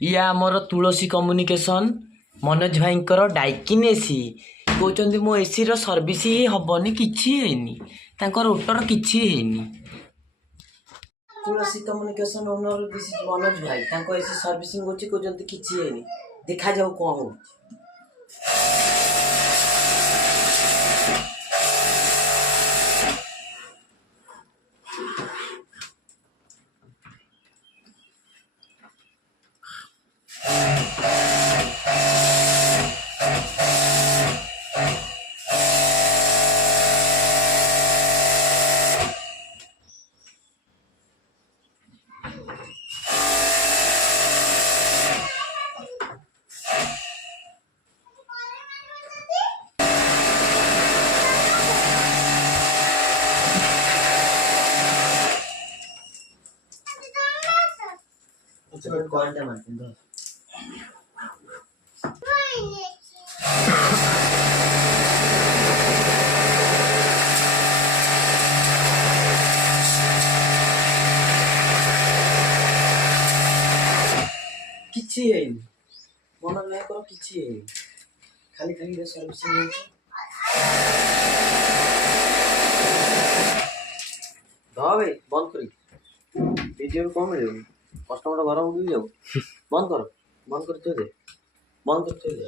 ଇଏ ଆମର ତୁଳସୀ କମ୍ୟୁନିକେସନ୍ ମନୋଜ ଭାଇଙ୍କର ଡାଇକିନ୍ ଏସି କହୁଛନ୍ତି ମୋ ଏସିର ସର୍ଭିସ୍ ହିଁ ହେବନି, କିଛି ହେଇନି, ତାଙ୍କର ରୋଟର କିଛି ହେଇନି। Tulsi communication owner this is Manoj ଭାଇ, ତାଙ୍କ ଏସି ସର୍ଭିସିଂ ହେଉଛି, କହୁଛନ୍ତି କିଛି ହେଇନି, ଦେଖାଯାଉ କ'ଣ ହେଉଛି। কয়েনটা মারতেন ধর। କିଛି ହେଇନି, ମନ ନାହିଁ କର, କିଛି ହେଇନି, ଖାଲି ଖାଲି ସର୍ଭିସିଂ ହେଉଛି। ଭାଇ ବନ୍ଦ କରି ଭିଡ଼ିଓରୁ କ'ଣ ମିଳିବ, କଷ୍ଟମର ଘର ଉଡ଼ି ଯାଉ। ବନ୍ଦ କର, ବନ୍ଦ କରି ଥୋଇ ଦେ, ବନ୍ଦ କରି ଥୋଇ ଦେ।